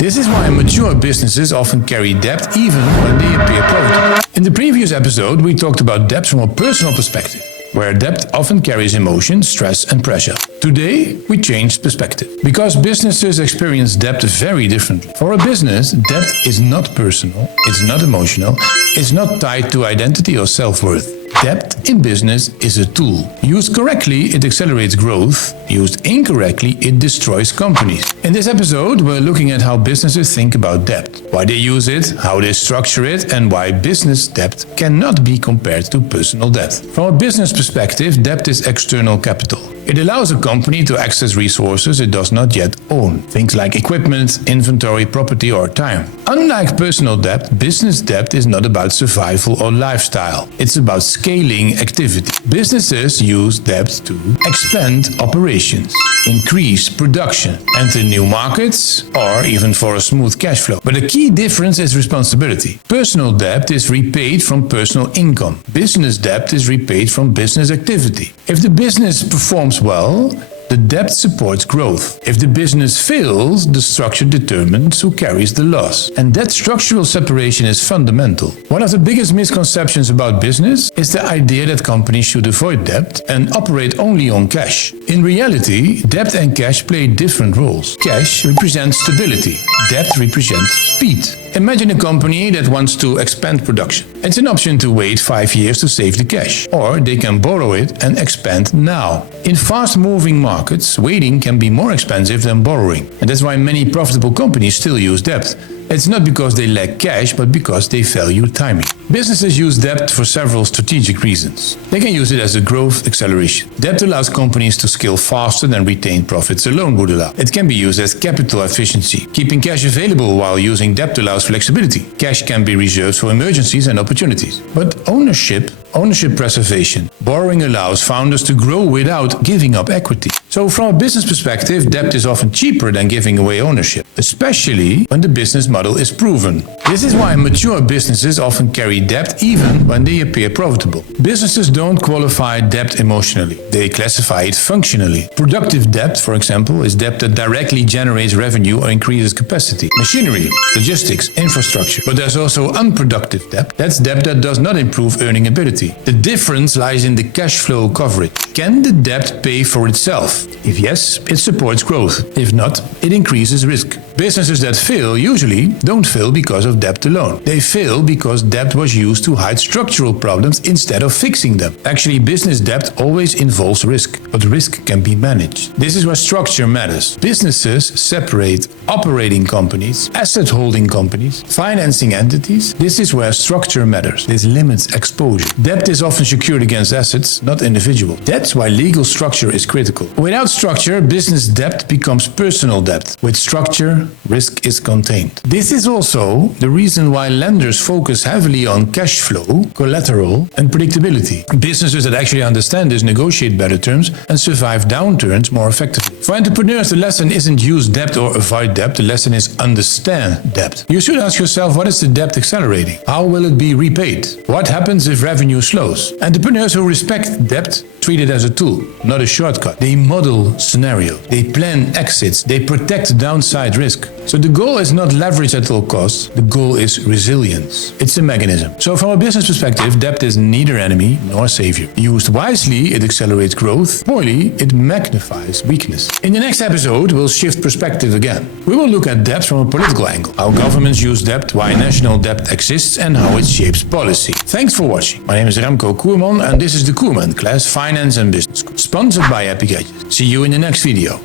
This is why mature businesses often carry debt even when they appear profitable. In the previous episode, we talked about debt from a personal perspective, where debt often carries emotion, stress and pressure. Today, we change perspective, because businesses experience debt very differently. For a business, debt is not personal, it's not emotional, it's not tied to identity or self-worth. Debt in business is a tool. Used correctly, it accelerates growth. Used incorrectly, it destroys companies. In this episode, we're looking at how businesses think about debt, why they use it, how they structure it, and why business debt cannot be compared to personal debt. From a business perspective, debt is external capital. It allows a company to access resources it does not yet own, things like equipment, inventory, property, or time. Unlike personal debt, business debt is not about survival or lifestyle. It's about scaling activity. Businesses use debt to expand operations, increase production, enter new markets, or even for a smooth cash flow. But the key difference is responsibility. Personal debt is repaid from personal income. Business debt is repaid from business activity. If the business performs well, the debt supports growth. If the business fails, the structure determines who carries the loss. And that structural separation is fundamental. One of the biggest misconceptions about business is the idea that companies should avoid debt and operate only on cash. In reality, debt and cash play different roles. Cash represents stability. Debt represents speed. Imagine a company that wants to expand production. It's an option to wait 5 years to save the cash, or they can borrow it and expand now. In fast-moving markets, waiting can be more expensive than borrowing, and that's why many profitable companies still use debt. It's not because they lack cash, but because they value timing. Businesses use debt for several strategic reasons. They can use it as a growth acceleration. Debt allows companies to scale faster than retained profits alone would allow. It can be used as capital efficiency. Keeping cash available while using debt allows flexibility. Cash can be reserved for emergencies and opportunities. But ownership preservation. Borrowing allows founders to grow without giving up equity. So from a business perspective, debt is often cheaper than giving away ownership, especially when the business model is proven. This is why mature businesses often carry debt even when they appear profitable. Businesses don't qualify debt emotionally. They classify it functionally. Productive debt, for example, is debt that directly generates revenue or increases capacity. Machinery, logistics, infrastructure. But there's also unproductive debt. That's debt that does not improve earning ability. The difference lies in the cash flow coverage. Can the debt pay for itself? If yes, it supports growth. If not, it increases risk. Businesses that fail usually don't fail because of debt alone. They fail because debt was used to hide structural problems instead of fixing them. Actually, business debt always involves risk, but risk can be managed. This is where structure matters. Businesses separate operating companies, asset holding companies, financing entities. This is where structure matters. This limits exposure. Debt is often secured against assets, not individuals. That's why legal structure is critical. Without structure, business debt becomes personal debt. With structure, risk is contained. This is also the reason why lenders focus heavily on cash flow, collateral, and predictability. Businesses that actually understand this negotiate better terms and survive downturns more effectively. For entrepreneurs, the lesson isn't use debt or avoid debt. The lesson is understand debt. You should ask yourself, what is the debt accelerating? How will it be repaid? What happens if revenue slows? Entrepreneurs who respect debt treat it as a tool, not a shortcut. They model scenarios. They plan exits. They protect downside risk. So the goal is not leverage at all costs. The goal is resilience. It's a mechanism. So from a business perspective, debt is neither enemy nor savior. Used wisely, it accelerates growth. Poorly, it magnifies weakness. In the next episode, we'll shift perspective again. We will look at debt from a political angle, how governments use debt, why national debt exists, and how it shapes policy. Thanks for watching. My name is Remco Coerman, and this is the Coerman class, Finance and Business, sponsored by Epic Edges. See you in the next video.